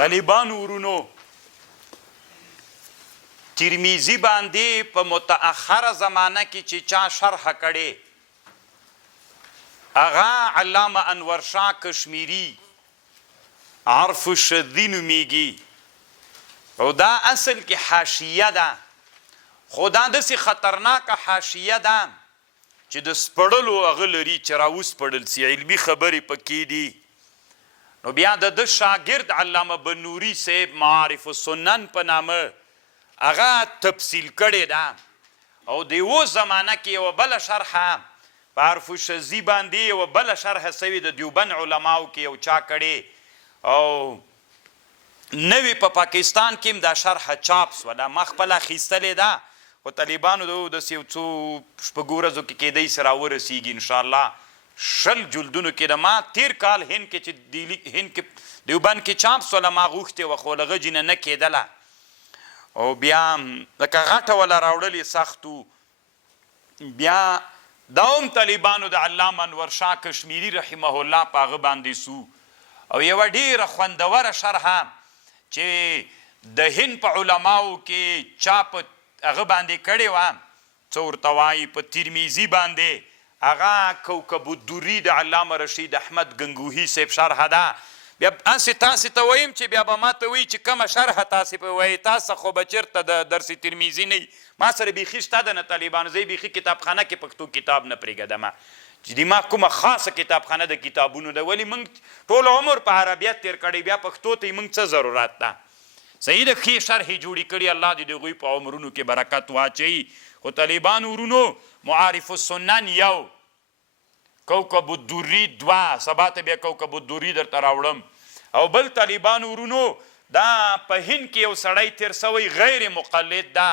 طالبانو ورونو ترمیزی باندې په متأخره زمانه کې چې چا شرح کړي هغه علامه انور شاه کشمیری عرف الشذی نومیږي او دا اصل کې حاشیه ده خو دا داسې خطرناکه حاشیه ده چې د سپړلو هغه لري چې راوسپړل سي علمي خبرې پکې دي نو بیا د ده شاګرد علامه بنوري صاحب معارف السنن په نامه هغه تفصیل کړې ده او د یوه زمانه کې یوه بله شرحه په عرف الشذی باندې یوه بله شرحه سوې د دیوبند علماو کې یو چا کړې او نوې په پاکستان کې هم دا شرحه چاپ سوله ما خپله اخیستلې ده خو طالبانو داسې یو څو شپږو ورځو کې کیدی سي راورسیږي انشاءالله 20 جلدونو کې د ما تیر کال هند کې چې هند کې دیوبند کې چاپ سوله ما غوښتې وه خو له غجې نه کېدله او بیا لکه غټه وله راوړلې سختو بیا دا هم طالبانو د علامه انور شاه کشمیری رحمه الله په هغه باندې سو او یوه ډیره خوندوره شرحه چې د هند په علماو کې چا په هغه باندې کړې وه څه ورته وایي په ترمیزي باندې هغه کوکب الدري د علامه رشید احمد گنگوهي صاحب شرحه ده بیا هسې تاسې ته ویم چې بیا به ما ته وایي چې کومه شرحه تاسې په وایي تاسو خو به چېرته د درس ترمیزي نه ما سره بیخي شته ده نه طالبانو زه بیخي کتابخانه کې پښتو کتاب نه پرېږدمه چې د ما کومه خاصه کتابخانه د کتابونو ده ولې موږ ټول عمر په عربیت تېر کړی بیا پښتو ته یې موږ څه ضرورت ده صحیح ده ښې شرحې جوړې کړي الله دې د هغوی په عمرونو کې برکت واچوي خو طالبانو ورونو معارف السنن یو کوکب الدري 2 سبا ته بیا کوکب الدري درته راوړم او بل طالبانو ورونو دا په هند کې یو سړی تېر سوی غیر مقلد ده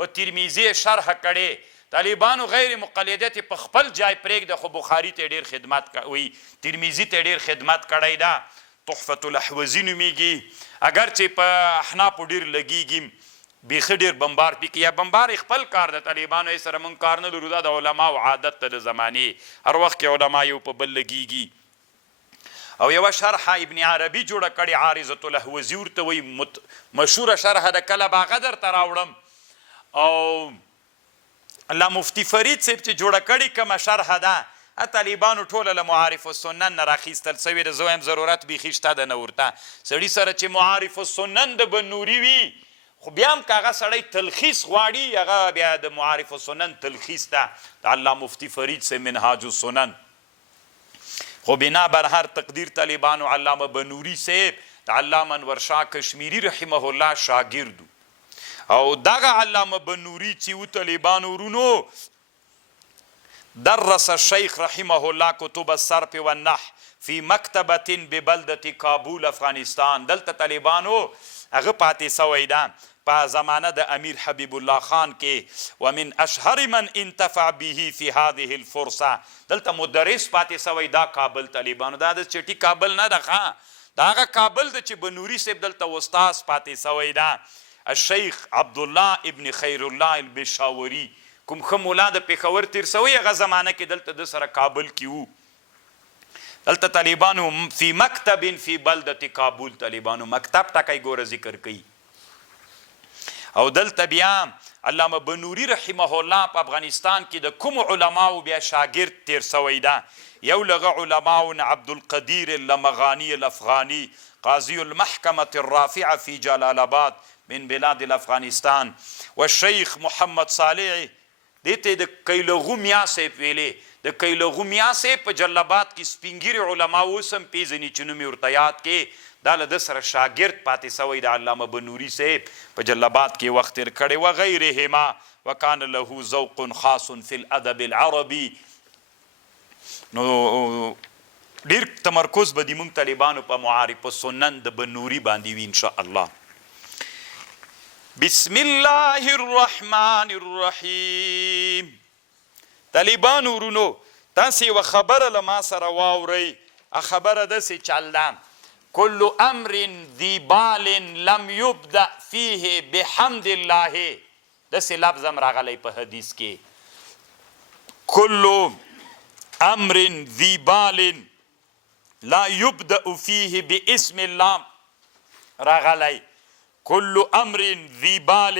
په ترمیزي شرحه کړې طالبانو غیر مقلدیت په خپل ځای پرېږده خو بخاري ته ډېر خدمت کوي ترمیزي ته ډېر خدمت کړی ده تحفة الاحوزي نومیږي اگر چې په احنافو ډېر لګیږي بیخي ډېر بمبار پکې یا بمبار خپل کار د طالبانو یې سره موږ کار نه لرو دا د علماو عادت ته د زمانې هر وخت کې علما یو په بل لګیږي او یوه شرحه ابن عربي جوړه کړې عارضة الاحوزي ورته وایي مشهوره شرحه د کله به هغه درته راوړم او الله مفتي فرید صاحب چې جوړه کړې کومه شرحه ده طالبانو ټوله له معارف السنن نه راخیستل سوي د زه وایم ضرورت بیخي شته ده نه ورته سړي سره چې معارف السنن د بنوري وي خو بیا هم که هغه سړی تلخیص غواړي هغه بیا د معارف السنن تلخیص ده د الله مفتي فرید سے منهاج السنن خو بنا بر هر تقدیر طالبانو علامه بنوري صاحب د علامه انور شاه کشمیری رحمه الله شاګردو او دغه علامه بنوري چې و طالبانو ورونو درس الشيخ رحمه الله كتب الصرف والنحو في مكتبة ببلدة کابل افغانستان دلته طالبانو هغه پاتې سوی ده په زمانه د امیر حبیب الله خان کې ومن اشهر من انتفع به في هذه الفرصه دلته مدرس پاتې سوی دا کابل طالبانو دا د چټي کابل نه ده ښه دا هغه کابل ده چې بنوري صاحب دلته استاذ پاتې سوی ده الشیخ عبدالله ابن خیر الله البشاوري کوم ښه مولا د پېښور تېر سوی هغه زمانه کې دلته د سره کابل کې وو دلته طالبانو فی مکتب فی بلدة کابل طالبانو مکتب ټکی ګوره ذکر کوي او دلته بیا علامه بنوري رحمه الله په افغانستان کې د کومو علماو بیا شاګرد تېر سوی ده یو لغه علماو عبدالقدیر اللمغاني الافغاني قاضي المحکمة الرافعة في جلال آباد من بلاد الافغانستان والشیخ محمد صالح دیته د کیلغو میا صاحب ویلې د کیلغو میا صاحب په جلابات کې سپینګیري علما اوس هم پیژني چې نوم یې ورته یاد کې دا له ده سره شاګرد پاتې سوی د علامه بنوري صاحب په جلابات کې وخت تېر کړی وغیرهما وکان له ذوق خاص فی الادب العربي نو ډېر تمرکز به د موږ طالبانو په معارف السنن د بنوري باندې وي انشاءالله بسم الله الرحمن الرحیم طالبانو ورونو تاسې یوه خبره له ما سره واورئ خبره داسې چل ده کل امر ذی بال لم یبدأ فیه بحمد الله داسې لفظ هم راغلی په حدیث کې کل امر ذی بال لا یبدأ فیه باسم الله راغلی کل امر ذی بال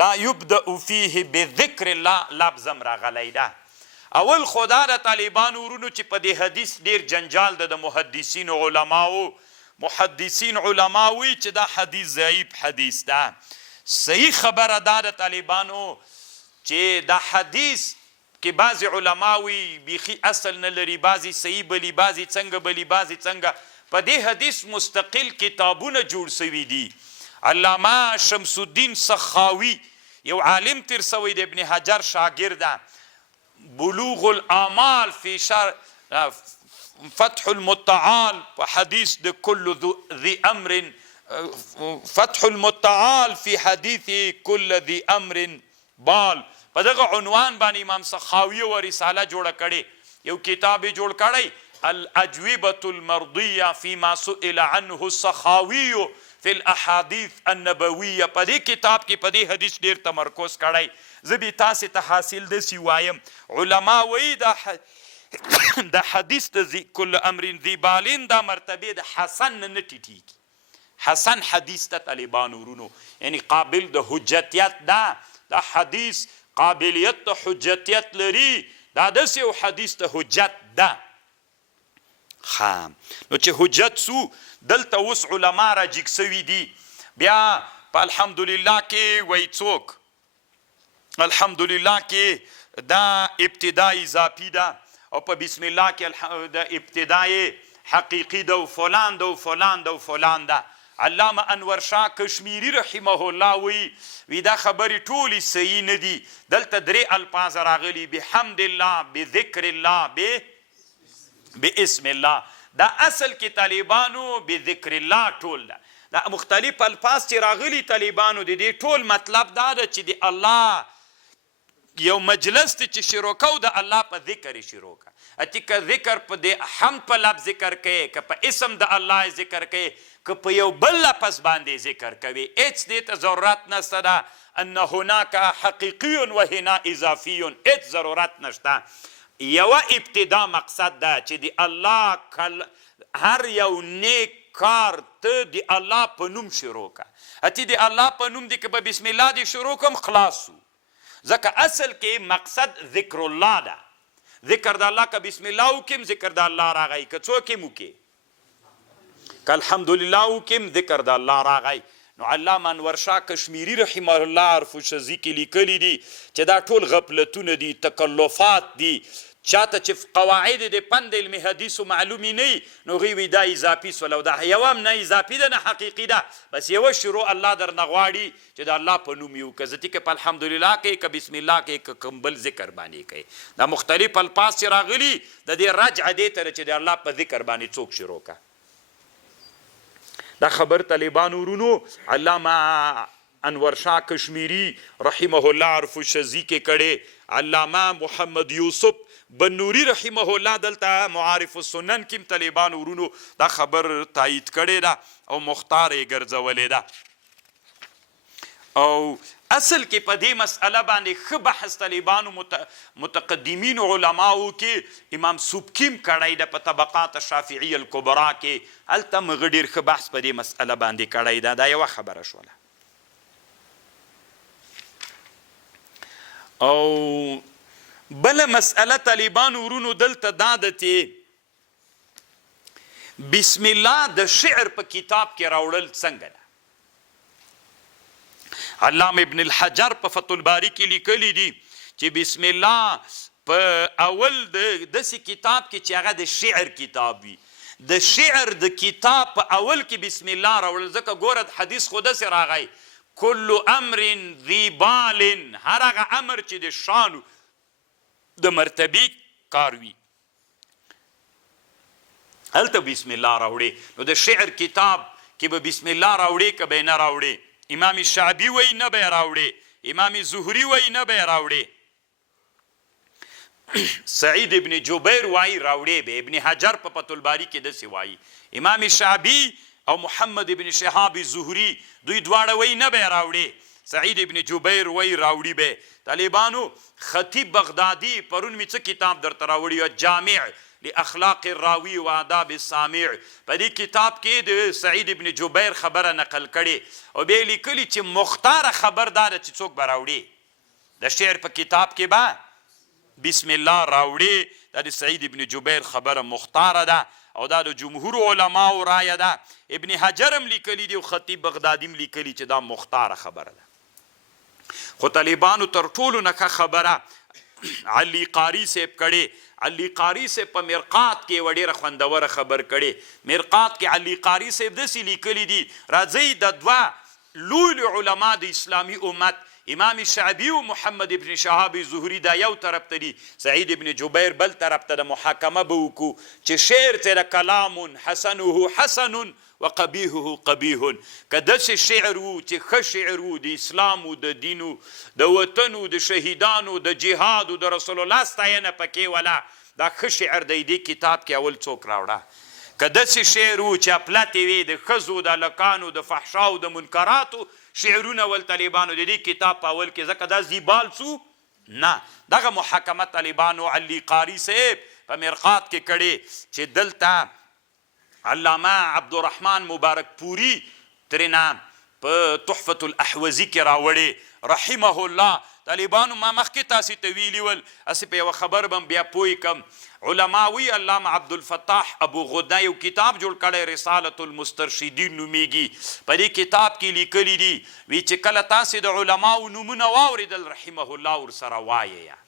لا یبدأ فیه بذکر الله لفظم راغلی ده. اول خدا د طالبانو ورونو چې په دې حدیث ډیر جنجال د محدثین علماو وی چې دا حدیث ضعیف حدیث ده. صحیح خبره ده د طالبانو چې دا حدیث کې بعضې علماوی بیخي اصل نه لري، بعضې صحیح بلی، بعضې څنګه بلی، بعضې څنګه. په دې حدیث مستقل کتابونه جوړ سوي دي. علامه شمس الدین سخاوي یو عالم تیر سوی د ابن حجر شاگرده، بلوغ الآمال فی فتح المتعال په حدیث د کل ذی امر، فتح المتعال فی حدیث کل ذی امر بال، په دغه عنوان باندې امام سخاوي و رساله جوړه کړې، یو کتاب یې جوړ کړی الاجوبة المرضیه فيما سئل عنه السخاوي فی الاحادیث النبویه. په دې کتاب کې په دې حدیث ډیر تمرکز کړی. زه به تاسې ته حاصل داسې وایم، علما وایي د حدیث د کل امر ذی بالین دا مرتبه د حسن نه ټیټیږي. حسن حدیث ته طالبانو ورونو یعنی قابل د حجتیت ده، دا حدیث قابلیت د حجتیت لري، دا داسې یو حدیث د حجت ده. نو چې حجت سو دلته اوس علما را جګ سوي دي. بیا په الحمدلله کې وایي څوک الحمدلله کې دا ابتدا اضافي ده او په بسم الله کې د ابتدای حقیقي ده و فلان ده و فلان ده و فلان ده. علامه انور شاه کشمیری رحمه الله وی دا خبرې ټولې صحیح نه دي. دلته درې الفاظ راغلي، بحمد الله، بذکر الله، باسم الله. دا اصل کې طالبانو بذکر الله ټول ده. دا مختلف الفاظ چې راغلي طالبانو د دې ټول مطلب دا ده چې د الله یو مجلس ته چې شروع کو د الله په ذکر شروع کا. اتی که ذکر په د حمد په لفظ ذکر کوي، که په اسم د الله ذکر کوي، که په یو بل لفظ باندې ذکر کوي، هیڅ دې ته ضرورت نشته ده ان هناک حقیقی و هنا اضافی، هیڅ ضرورت نشته. یوه ابتدا مقصد ده چې د الله هر یو نیک کار ته د الله په نوم شروع کا. اتی د الله په نوم دی که په بسم الله دی شروع کم خلاص سو، ځکه اصل کې مقصد ذکر الله ده. ذکر د الله که بسم الله وکم ذکر د الله راغی، که څوک یې وکړي که الحمدلله وکم ذکر د الله راغی. نو علامه انور شاه کشمیری رحمه الله عرف الشذی کې لیکلی دي چې دا ټول غفلتونه دي، تکلفات دي. چاته چې قواعد د پند علم حدیثو معلومي نه نو غوی دا اضافي سول، او دا یو هم نه اضافي ده نه حقیقي ده، بس یوه شروع الله در نه غواړي چې د الله په نوم یو که ذاتي که په الحمدلله کوي، که بسم الله کوي، که کوم بل ذکر باندې کوي. دا مختلف الفاظ چې راغلي د دې رجع دې ته چې د الله په ذکر باندې څوک شروع کا. دا خبر طالبانو ورونو علامه انور شاه کشمیری رحمه الله عرف الشذی کې کړي. علامه محمد یوسف بن نوری رحمه الله دلته معارف السنن کې طالبانو ورونو دا خبر تایید کړي ده او مختار یې ګرځولې ده. او اصل کې په دې مسئله باندې ښه بحث طالبانو متقدمین علماو کې امام سبکیم کړی ده په طبقات شافعیه الکبرا کې، هلته مغه ډېر ښه بحث په دې مسئله باندې کړی ده. دا یوه خبره شوله. او بله مسئله طالبانو ورونو دلته دا ده چې بسم الله د شعر په کتاب کې راوړل څنګه ده. علامه ابن الحجر په فتح الباری کې لیکلی دي چې بسم الله په اول داسې کتاب کې چې هغه د شعر کتاب وي، د شعر د کتاب په اول کې بسم الله راوړل. ځکه ګوره حدیث خو داسې راغی کل امر ذی بال، هر هغه امر چې د شانو د مرتبې کار وي هلته بسم الله راوړي. نو د شعر کتاب کې به بسم الله راوړي که به نه راوړي. امام شعبی وی نه به راوړي، امام زهری وی نه به راوړي، سعید ابن جبیر وای راوړي به، ابن حجر په فتح الباری کې داسې وایي. امام شعبی او محمد ابن شهاب زهری دوی دواړه وی نه به راوړي، سعید ابن جبیر وی راوړي به. طالبانو خطیب بغدادي پرون می څه کتاب درته راوړي، جامع لاخلاق الراوی و آداب السامع. په دې کتاب کې د سعید ابن جبیر خبره نقل کړې او بیا لیکلي چې مختاره خبر دا ده چې څوک به راوړي د شعر په کتاب کې به بسم الله راوړي. دا د سعید ابن جبیر خبره مختاره ده او دا د جمهور علماو رایه ده. ابن حجر هم لیکلی دی او خطیب بغدادي هم لیکلی چې دا مختاره خبره ده. خو طالبانو تر ټولو نه ښه خبره علي قاري صاحب کړې. علي قاري صاحب په مرقات کې یوه ډېره خوندوره خبر کړې. مرقات کې علي قاري صاحب داسې لیکلی دي راځئ د دوه لوی علما د اسلامي امت امام شعبي و محمد ابن شهاب زهري دا یو طرف ته دي، سعید ابن جبیر بل طرف ته د محاکمه به وکړو چې شعر ته د کلام حسنه حسن وقبیحه قبیح. که داسې شعر و چې ښه شعر و د اسلام و د دینو د وطنو د شهیدانو د جهاد و د رسول الله ستاینه پکې ولا دا ښه شعر دی دې کتاب کې اول څوک راوړه. که داسې شعر و چې اپلتې وي د ښځو د هلکانو د فحشاو د منکراتو شعرونه ول طالبانو د دې کتاب په اول کې ځکه دا زیبال سو نه. دغه محاکمه طالبانو علي قاري صاحب په مرقات کې کړې چې دلته علامه عبدالرحمن مبارک پوری ترېنه په تحفة الاحوزي کې راوړې رحمه الله. طالبانو ما مخکې تاسې ته ویلي ول هسې په یوه خبر به بیا پوه کم. علماوي علامه عبدالفتاح ابو غده یو کتاب جوړ کړی رسالة المسترشدین نومیږي. په دې کتاب کې لیکلي دي وی چې کله تاسې د علماو نومونه واورېدل رحمه الله ورسره وایه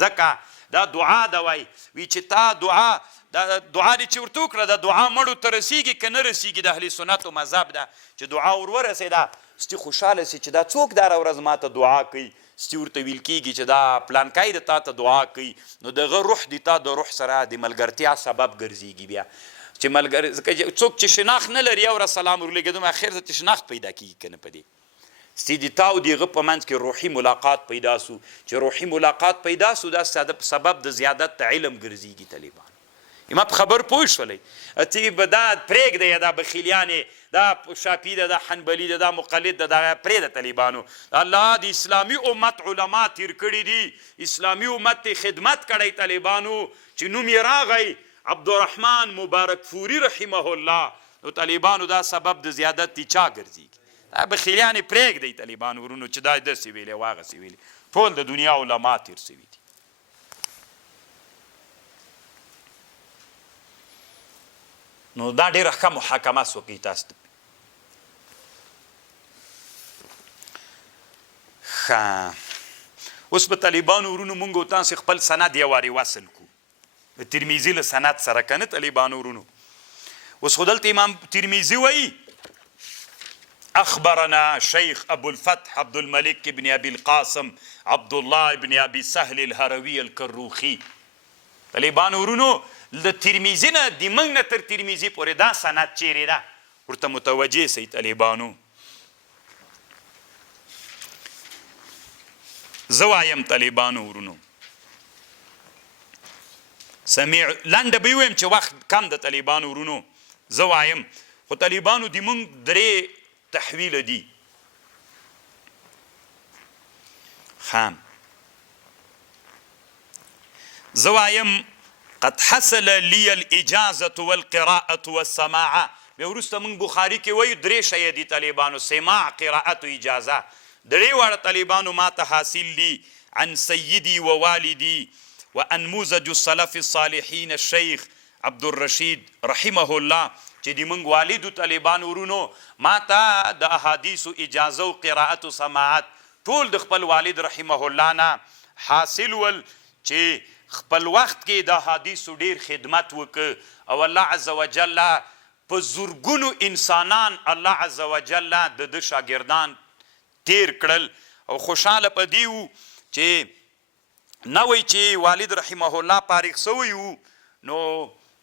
ځکه دا دعا ده وایي وی چې تا دعا دا دعا دې چې ورته وکړه دا دعا مړو ته رسیږي که نه رسیږي د اهل سنتو مذهب ده چې دعا ور ورسېده ستي خوشحاله سي چې دا څوک دا ورځ ما ته دعا کوي ستي ورته ویل کېږي چې دا پلانکای د تا ته دعا کوي نو دغه روح د تا د روح سره د ملګرتیا سبب ګرځېږي. بیا چې ملګری څوک چې شناخت نه لري یو ورځ سلام ورلېږدم اخر ته شناخت پیدا کېږي که نه په دې ستي د تا او د هغه په منځ کې روحي ملاقات پیدا سو چې روحي ملاقات پیدا سو دا سبب د زیادت علم ګرځېږي. طالبان ما په خبر پوه شولی تی به دا پرېږده یا دا بخیلیانې دا شاپي ده دا حنبلي ده دا مقلد ده دا پرېږده طالبانو. الله د اسلامي امت علما تیر کړي دي اسلامي امت ته خدمت کړی طالبانو چې نوم یې راغی عبدالرحمن مبارک فوري رحمه الله. نو طالبانو دا سبب د زیادت دی چا ګرځېږي دا بخیلیانې پرېږدئ طالبانو ورونو چې دا داسې ویلې واغسې ویلې ټول د دنیا علما تیر سوي دي. نو دا ډېره ښه محاکمه سوکئ تاسو ته. ښه اوس به طالبانو ورونو مونږ او تاسې خپل سند یو وارې وصل کړو د ترمیزي له سند سره که نه طالبانو ورونو. اوس خو دلته امام ترمیزي وایي اخبرنا شيخ ابو الفتح عبد الملك بن ابي القاسم عبد الله بن ابي سهل الهروي الكروخي. طالبانو ورونو د ترمیزي نه د موږ نه تر ترمیزي پورې دا سند چیرې ده ورته متوجه سئ طالبانو. زه وایم طالبانو ورونو سمیع لنډه به ویم چې وخت کم د طالبانو ورونو زه وایم خو طالبانو د موږ درې تحویل دي. خام زه وایم قد حصل لي الاجازه والقراءه والسماع. بیا وروسته موږ بخاري کې وایو درې شیه دي طالبانو سماع قراءت و اجازه درې واړه طالبانو ما ته حاصل دي عن سيدي ووالدي وانموذج السلف الصالحين الشيخ عبد الرشيد رحمه الله چې د موږ والدو طالبانو ورونو ما ته د احادیثو اجازه و قراءت و سماعت ټول د خپل والد رحمه الله نه حاصل ول چې خپل وخت کې د احادیثو ډیر خدمت وکړ او الله عز وجل په زرګونو انسانان الله عز وجل د شاګردان تیر کړل او خوشحاله په دی و چې نوی چې والد رحمه الله فارغ سوی و نو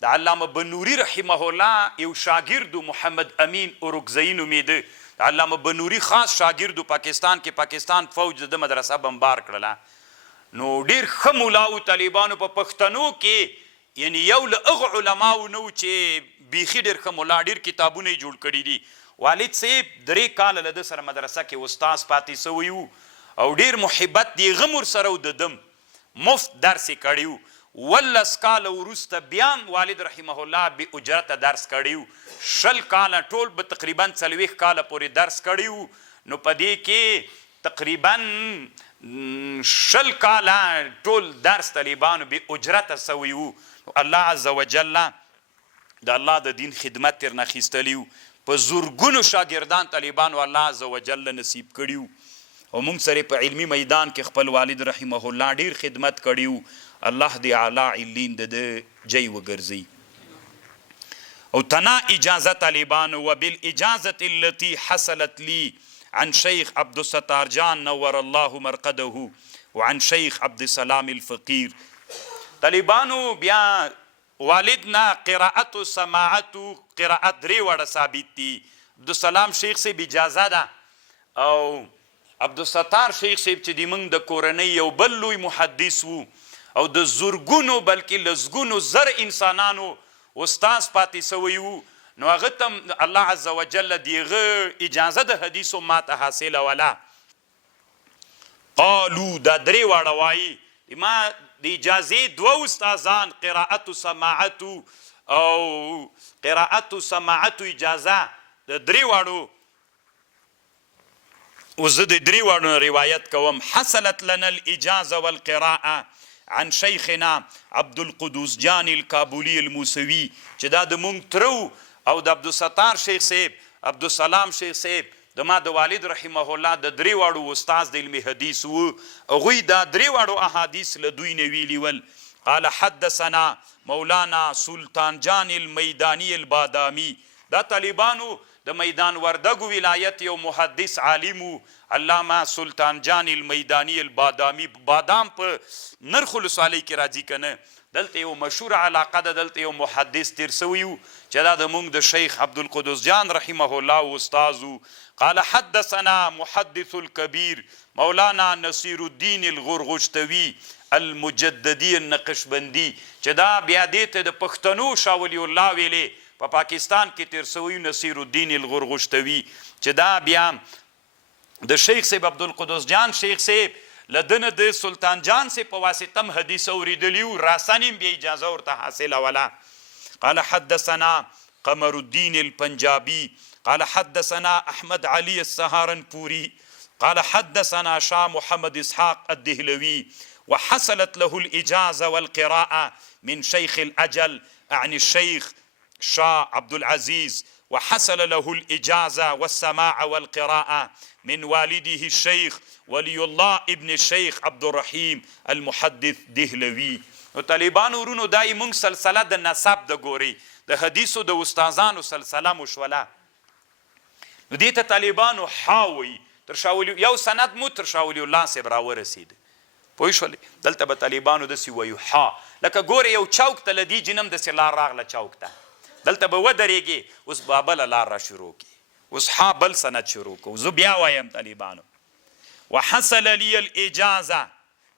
د علامه بنوري رحمه الله یو شاګرد محمد امین اورکزئی نومیده د علامه بنوري خاص شاګرد پاکستان کې پاکستان فوج د مدرسه بمبار کړله. نو ډیر ښه مولاو طالبانو په پښتنو کې یعنی یو له هغو علماو نه و چې بیخي ډېر ښه مولا ډېر کتابونه یې جوړ کړي دي. والد صاحب 3 کاله له ده سره مدرسه کې استاذ پاتې سوی و او ډېر محبت د هغه ورسره و د دم مفت درس یې کړی و. ولس کال وروسته بیا والد رحمه الله بی اجرته درس کړی 20 کاله ټول به تقریبا 40 کاله پورې درس کړی نو په دې کې تقریبا 20 کاله ټول درس طالبانو بی اجرته سوی وو. الله عز وجل د الله د دین خدمت ترنه اخیستلی وو. په زورګونو شاګردان طالبانو الله عز وجل نصیب کړي وو او موږ سره په علمي میدان کې خپل والد رحمه الله ډیر خدمت کړي وو. الله دې اعلی علین د جای وګرځي. او تنا اجازه طالبانو وبالاجازه التي حصلت لي عن شيخ عبد الستار جان نور الله مرقده وعن شيخ عبد السلام الفقير. طالبانو بیا والدنا قراءت و سماعت و قراءت درې وړه ثابت دي. عبدالسلام شیخ صاحب اجازه ده او عبدالستار شیخ صاحب چې د موږ د کورنۍ یو بل لوی محدث وو او د زرګونو بلکې لسګونو زر انسانانو استاذ پاتې سوی وو. نو هغه ته الله عز وجل دیغه اجازه د حدیثو ماته حاصله ولا. قالو دا درې واړه وایي ما د اجازې دوه استادان قراءت و سماعت او قراءت و سماعت اجازه د درې واړو وزه د درې واړو روایت کوم. حصلت لنا الاجازه والقراءه عن شيخنا عبد القدوس جان الكابولي الموسوي چې دا د مونږ ترو او د عبدالستار شیخ صاحب عبدالسلام شیخ صاحب د ما د والد رحمه الله د درې واړو استاذ د علم حدیث وو. هغوی دا درې واړو احادیث له دوی نه ویلي ول. قال حدثنا مولانا سلطان جان المیدانی البادامی. دا طالبانو د میدان وردګو ولایت یو محدث عالم وو علامه سلطان جان المیدانی البادامی. بادام په نرخ ولسوالۍ کې راځي کنه. دلته یو مشهور علاقه ده. دلته یو محدث تیر سوی وو چې دا د موږ د شیخ عبدالقدوس جان رحمه الله استاذ وو. قال حدثنا محدث الكبير مولانا نصير الدين الغرغشتوي المجددي النقشبندي چې دا بیا دې ته د پښتنو شاه ولی الله ویلې په پاکستان کې تیر سوی نصير الدين الغرغشتوي چې دا بیا د شیخ صاحب عبدالقدوس جان شیخ صاحب لدنه د سلطان جان سے په واسطه حدیث اوریدلیو راسنیم بیا اجازه ورته حاصله ولا. قال حدثنا قمر الدين البنجابي قال حدثنا احمد علي السهارنپوري قال حدثنا شاه محمد اسحاق الدهلوي وحصلت له الاجازه والقراءه من شيخ الاجل عن الشيخ شاه عبد العزيز وحصل له الاجازه والسماع والقراءه من والده الشيخ ولي الله ابن الشيخ عبد الرحيم المحدث دهلوي. نو طالبانو ورونو دای مونږ سلسله د نسب د ګوري د حدیثو د استادانو سلسله مشوله. نو دې ته طالبانو حاوي تر شاولی یو سند مو تر شاولی الله صاحب را ورسید. پوه شولې دلته به طالبانو داسې وایو ها لکه ګوره یو چوک ته له دې جنم داسې لار راغله چوک ته دلته به ودرېږي اوس به بله لار را شروع کړي اوس ها بل سند شروع کړو. زه بیا وایم طالبانو وحصل لي الإجازة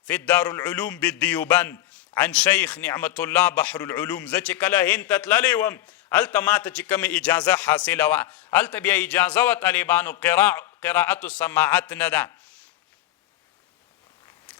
في الدار العلوم بالديوبند عن شيخ نعمة الله بحر العلوم. زه چې کله هند ته تللی وم هلته ماته چې کومه اجازه حاصله وه هلته بیا اجازه وه طالبانو قراءت السماعت نه ده.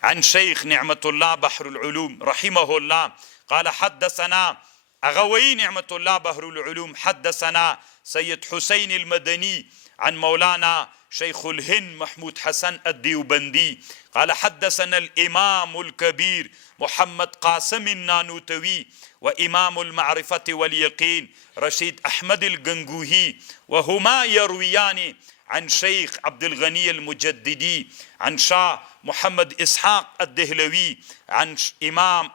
عن شيخ نعمة الله بحر العلوم رحمه الله قال حدثنا أغوي نعمة الله بحر العلوم حدثنا سيد حسين المدني عن مولانا شيخ الهند محمود حسن الديوبندي قال حدثنا الإمام الكبير محمد قاسم النانوتوي وإمام المعرفة واليقين رشيد أحمد القنقوهي وهما يرويان عن شيخ عبد الغني المجددي عن شاه محمد إسحاق الدهلوي عن إمام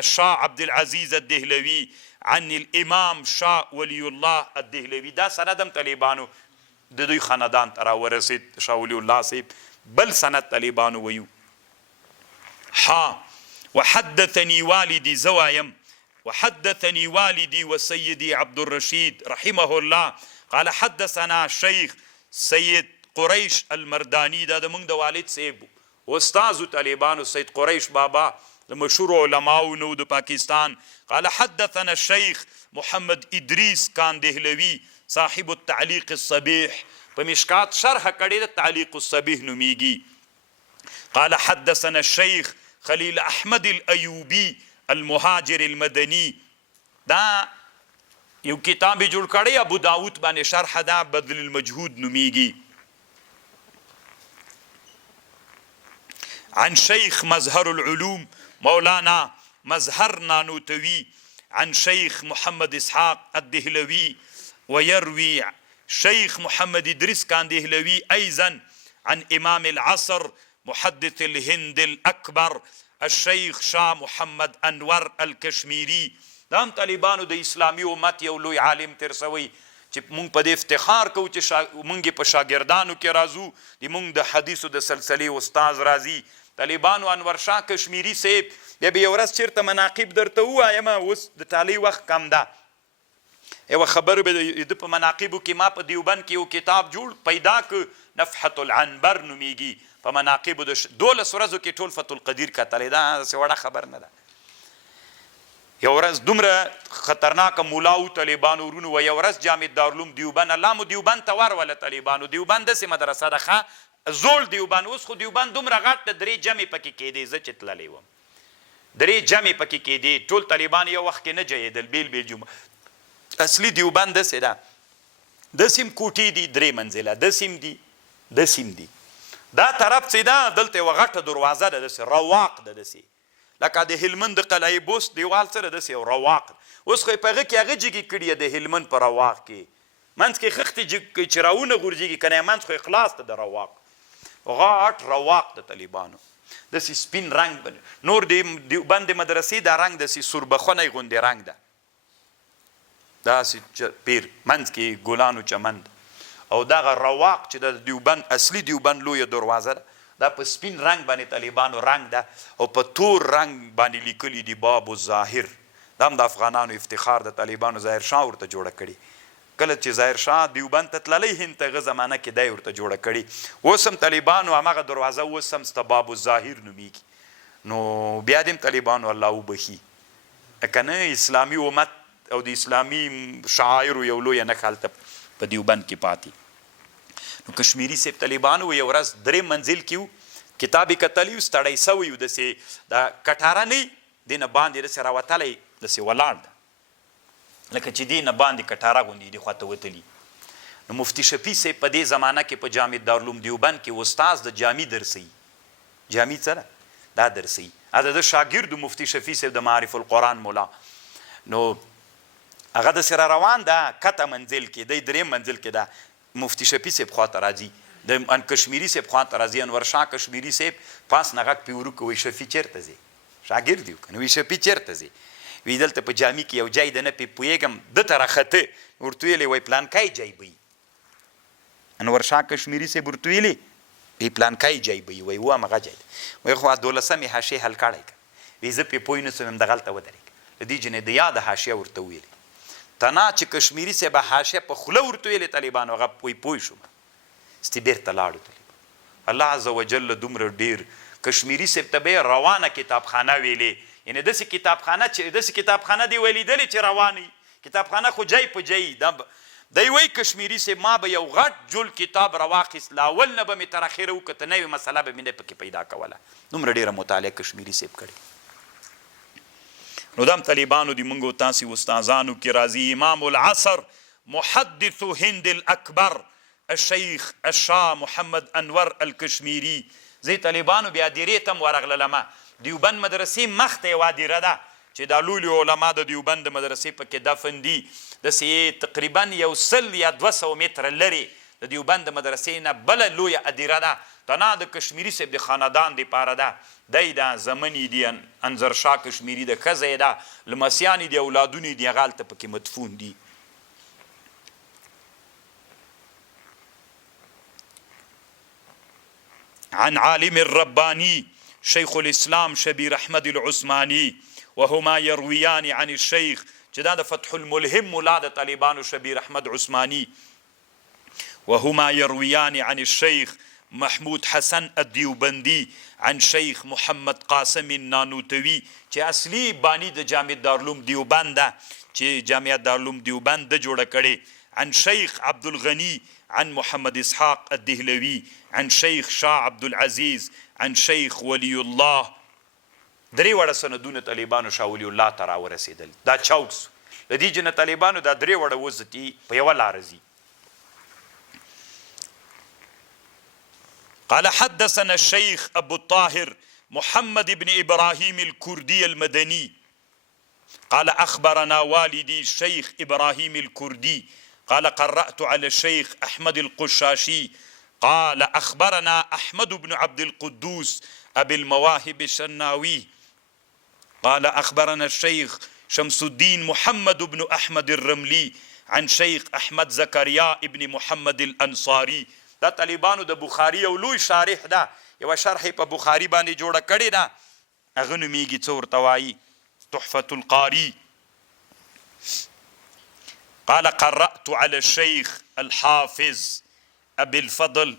شاه عبد العزيز الدهلوي عن الإمام شاه ولي الله الدهلوي. دا سندم طالبانو د دوی خاندان ته راورسید شاه ولی الله صاحب بل سند طالبانو ویو. ها وحدثني والدي زوايم وحدثني والدي وسيدي عبد الرشيد رحمه الله قال حدثنا شيخ سيد قريش المرداني. دا د موږ د والد صاحب استاذ طالبانو سيد قريش بابا د مشهور علماو نو د پاکستان. قال حدثنا الشيخ محمد إدريس كان دهلوي صاحب التعليق الصبيح بمشكات شرح کړي د تعلیق الصبيح نوميږي. قال حدثنا الشيخ خليل أحمد الأيوبي المهاجر المدني دا یو کتاب جوړ کړی ابو داود باندې شرح دا بذل المجهود نومیږي. عن شيخ مظهر العلوم مولانا مظهر نانوتوي عن شيخ محمد إسحاق الدهلوي ويروي شيخ محمد إدريس كان دهلوي أيضا عن إمام العصر محدث الهند الأكبر الشيخ شاه محمد أنور الكشميري. دام طالبانو د اسلامي امت یو لوی عالم ترسوي چې مونږ په دې افتخار کوو چې مونږ په شاګردانو کې راځو د مونږ د حدیثو د سلسلې استاد راځي طالبانو انور شاه کشمیری صاحب. بیا به یو ورځ چېرته مناقب درته ووایم، اوس د طالع وخت کم ده. یوه خبر به د په مناقبو کې ما په دیوبند کې یو کتاب جوړ پیدا که نفحة العنبر نومیږي. په مناقبو د 12 ورځو کې ټول فتح القدیر کتلی. دا داسې وړه خبر نه ده. یو ورځ دومره خطرناکه مولاو طالبانو ورونو و یو ورځ جامع دارالعلوم دیوبند الله مو دیوبند ته ورولله طالبانو. دیوبند داسې مدرسه ده ښه زوړ دیوبند. اوس خو دیوبند دومره غټ د 3 جمع پکې کېدې. زه چې تللی وم 3 جمع پکې کېدې. ټول طالبان یو وخت کې نه جهېدل بیل بیل جمعه. اصلي دیوبند داسې ده. داسې کوټې دي 3 منزله داسې دي. دا طرف چې ده دلته یوه غټه دروازه ده داسې رواق ده داسې لکه د هلمند د قلعه بست دیوال سره داسې یو رواق. اوس خو یې په هغه کې هغه جګې کړي د هلمند په رواق کې منځ کې خښتې چې راونه غورځېږي که نه منځ خو اخلاص ده د رواق. غاټ رواق د طالبانو داسې سپین رنګ. نور د دیوبند مدرسې دا رنګ داسې سوربخونی غوندې رنګ ده داسې پیر منځ کې ګلانو چمن ده. او دغه رواق چې د دیوبند اصلي دیوبند لویه دروازه ده دا په سپین رنګ باندې طالبانو رنګ ده او په تور رنګ باندې لیکلي دي باب الظاهر. دا هم د افغانانو افتخار د طالبانو ظاهر شاه ورته جوړه کړي. کله چې ظاهر شاه دیوبند ته تللی هند ته هغه زمانه کې دی ورته جوړه کړي. اوس هم طالبانو همغه دروازه اوس هم سته باب الظاهر نومیږي. نو بیا دې هم طالبانو الله وبخي که نه اسلامي امت او د اسلامي شاعرو یو لویه نښه هلته په دیوبند کې پاتې. نو کشمیری صاحب طالبانو یو ورځ 3 منزل کې و کتاب یې کتلی و ستړی سوی و داسې دا کټاره نه وي دې نه باندې داسې راوتلی داسې ولاړ ده لکه چې دې نه باندې کټاره غوندې دې خواته وتلي. نو مفتي شفیع صاحب په دې زمانه کې په جامع دارالعلوم دیوبند کې استاذ د جامع درسي. جامع څه ده دا درسي دا د شاګرد مفتي شفیع صاحب د معارف القرآن مولا. نو هغه داسې را روان ده کته منزل کې دی 3 منزل کې ده. مفتی شفیع صاحب خواته راځي د کشمیری صاحب خواته راځي انور شاه کشمیری صاحب پاس نه غږ پې وروکه وایي شفیع چېرته ځې شاګرد یو که نه وایي شفیع چېرته ځې وایي دلته په جامع کې یو ځای ده نه پې پوهېږم ده ته راخته ورته ویلې وایي پلانکی ځای به انور شاه کشمیری صاحب ورته ویلې وایي پلانکی ځای به وایي و همغه ځای ده وایي خو 12مې حاشیې حل کړی که وایي زه پې پوه نه سوم دغلته ودرېږه د دې جنې د یاده حاشیه ورته وویلې تنا چې کشمیری صاحب حاشیه په خوله ورته ویلې طالبانو هغه پوه شوم ستې بیرته لاړو طالبان. الله عز وجل دومره ډېر کشمیری صاحب ته به یې روانه کتابخانه ویلې یعنې داسې کتابخانه چې داسې کتابخانه دی ویلیدلې چې روانه کتابخانه خو جای په جای دی وایي کشمیری صاحب ما به یو غټ جل کتاب راواخیست له اول نه به مې تر اخره وکته نوې مسله به مې نه پکې پیدا کوله. دومره ډېره مطالعه کشمیری صاحب کړې. نو دام طالبانو دی منگو تاسی استازانو کی راضی امام العصر محدث هند الاکبر الشیخ الشاه محمد انور الکشمیری. زی طالبانو بیا دیریتم ورغللما دیوبند مدرسې مخته یوه دیره ده چې دا لوی علما د دیوبند مدرسې پکې دفن دي داسې تقریبا 100 یا 200 متره لرې د دیوبند مدرسې نه بله لویه ادیره ده تنا د کشمیری صاحب د خاندان دپاره ده دی دا زمنی دی انظر شاه کشمیری د ښځه ده لمسیانې دي اولادونه دي هغه هلته پکې مدفون دي. عن عالم الرباني شيخ الإسلام شبير أحمد العثماني وهما يرويان عن الشيخ جداد فتح الملهم مولاد طالبان شبير أحمد عثماني وهما يرويان عن الشيخ محمود حسن الديوبندي عن شيخ محمد قاسم النانوتوي چې اصلي بانی د جامع دارالعلوم دیوبند ده چې جامع دارالعلوم دیوبند د جوړه کړي عن شيخ عبد الغني عن محمد إسحاق الدهلوي عن شيخ شاه عبد العزيز عن شيخ ولي الله درې وړه سندونه طالبانو شاه ولی الله ته راورسېدل دا چوک سو د دې جنه طالبانو دا درې وړه وزتي په یوه لاره ځي. قال حدثنا الشيخ أبو الطاهر محمد بن إبراهيم الكردي المدني قال أخبرنا والدي الشيخ إبراهيم الكردي قال قرأت على الشيخ أحمد القشاشي قال أخبرنا أحمد بن عبد القدوس أبي المواهب الشناوي قال أخبرنا الشيخ شمس الدين محمد بن أحمد الرملي عن شيخ أحمد زكريا ابن محمد الأنصاري. دا طالبانو د بخاري او لوی شارح ده یوه شرح په بخاري باندې جوړه کړې ده هغه نومیږي څه ورته وایي تحفة القاري. قال قرأت على الشيخ الحافظ أبي الفضل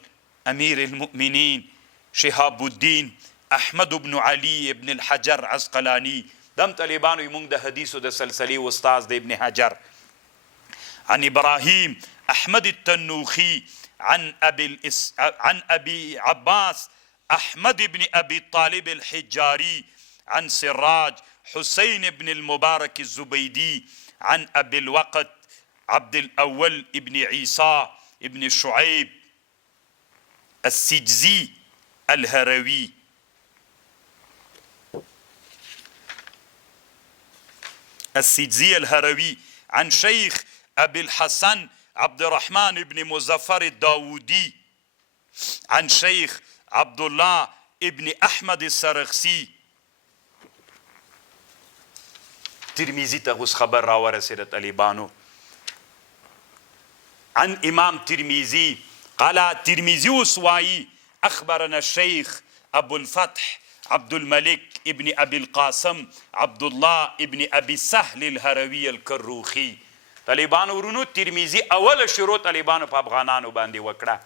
أمير المؤمنين شهاب الدين أحمد بن علي بن الحجر عسقلاني. دم طالبانو يمونږ د حدیثو د سلسلې استاذ د ابن حجر عن إبراهيم أحمد التنوخي عن أبي عباس أحمد بن أبي طالب الحجاري عن سراج حسين بن المبارك الزبيدي عن أبي الوقت عبد الأول ابن عيسى ابن شعيب السجزي الهروي عن شيخ أبي الحسن عبد الرحمن بن مظفر الداودي عن شيخ عبد الله ابن أحمد السرخسي. ترمذي ته اوس خبر راورسېده طالبانو عن امام ترمذي قال ترمذي اوس وایي اخبرنا الشيخ ابو الفتح عبد الملك ابن ابي القاسم عبد الله ابن ابي سهل الهروي الكروخي. طالبانو ورونو ترمذي اوله شروع طالبانو په افغانانو باندې وکړه.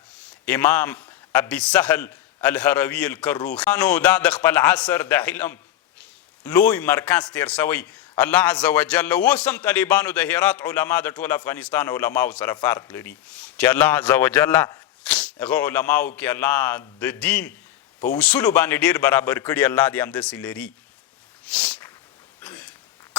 امام ابي سهل الهروي الكروخي نو دا د خپل عصر د علم لوی مرکز تیر سوی. الله عز وجل وسم طالبانو د هرات علما د ټول افغانستان علماو سره فرق لري چې الله عز وجل هغه علماو کې الله د دین په اصول باندې ډیر برابر کړي. الله دې همداسې لري.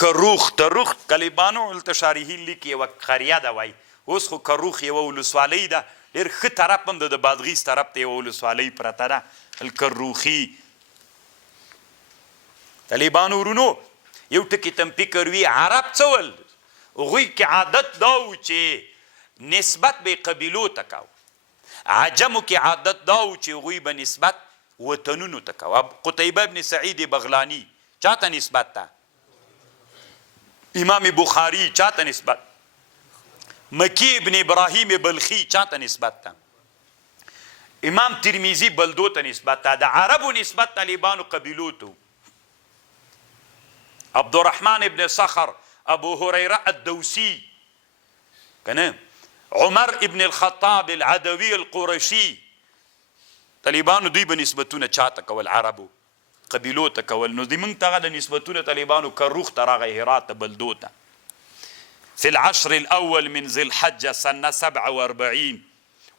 کروخ تروخ طالبانو التشارحین لیکي یوه قریه ده وایي اوس خو کروخ یوه ولسوالۍ ده ډېر ښه طرف هم د بادغیس طرف ته یوه ولسوالۍ پرته ده الکروخي. طالبانو ورونو یو ټکي تم فکر وي عرب څه ول هغوی کې عادت دا و چې نسبت به قبیلو ته کوو. عجمو کې عادت دا و چې هغوی به نسبت وطنونو ته کوو. قتیبه ابن سعید بغلانی چاته نسبت ده؟ امام بخاری چاته نسبت؟ مکی ابن ابراهیم بلخی چاته نسبت ده؟ امام ترمذی بلدو ته نسبت ده. د عربو نسبت طالبانو قبیلو ته. عبد الرحمن ابن صخر ابو هريره الدوسي کنه عمر ابن الخطاب العدوي القرشي. طالبانو دوی به نسبتونه چاته کول؟ عربو قبیلو ته کول. نو دوی موږ ته هغه د نسبتونه طالبانو کروخ ته راغی هرات ته بلدو ته. في العشر الأول من ذي الحجة سنة 47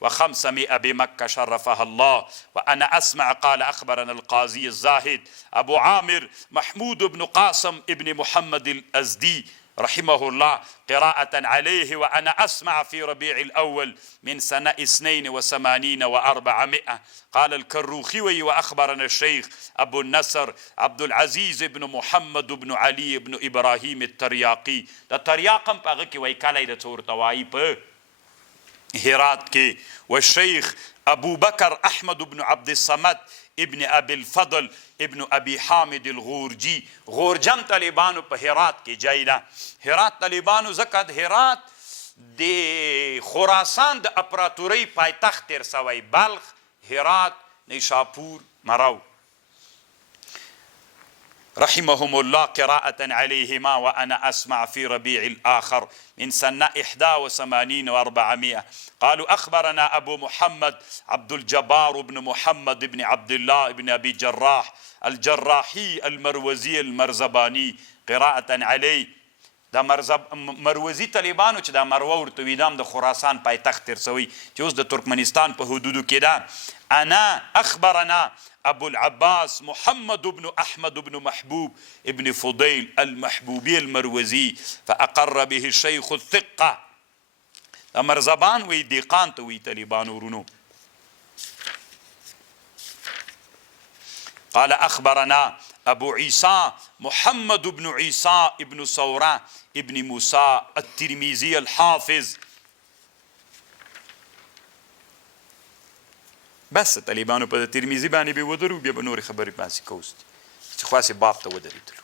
و500 بمكة شرفها الله. وأنا أسمع قال أخبرنا القاضي الزاهد أبو عامر محمود بن قاسم ابن محمد الأزدي رحمه الله قراءة عليه وأنا أسمع في ربيع الأول من سنة 82 و400. قال الكروخي وأخبرنا الشيخ أبو النصر عبد العزيز بن محمد بن علي بن إبراهيم الترياقي. دا ترياقم پاگه کی ویکالی دا تور توائی پا هرات کے. والشيخ أبو بكر أحمد بن عبد الصمد ابن أبي الفضل ابن أبي حامد الغورجي. غورجم طالبانو په هرات کې جای ده. هرات طالبانو زکات هرات د خراسان د امپراتورۍ پایتخت تیر سوی. بلخ، هرات، نیشاپور، مرو رحمهم الله قراءة عليهما وأنا أسمع في ربيع الآخر من سنة 81 و400. قالوا أخبرنا أبو محمد عبد الجبار بن محمد بن عبد الله بن أبي جراح الجراحي المروزي المرزباني قراءة عليه د مروزي طالبانو چې دا مروه ورته وي دا هم د خراسان پایتخت تېر سوی چې اوس د ترکمنستان په حدودو کې ده. انا اخبرنا ابو العباس محمد بن احمد بن محبوب ابن فضيل المحبوبي المروزي فاقر به الشيخ الثقه. دا مرزبان وی دیقان ته وی طالبانو ورونو. قال اخبرنا ابو عيسى محمد بن عيسى ابن ثورة ابن موسى الترمذي الحافظ. بس طالبانو په ترمذي باندې به ودرو بیا به نور خبرې پاسې کوست چې خاصه باب ته ودرېدلو.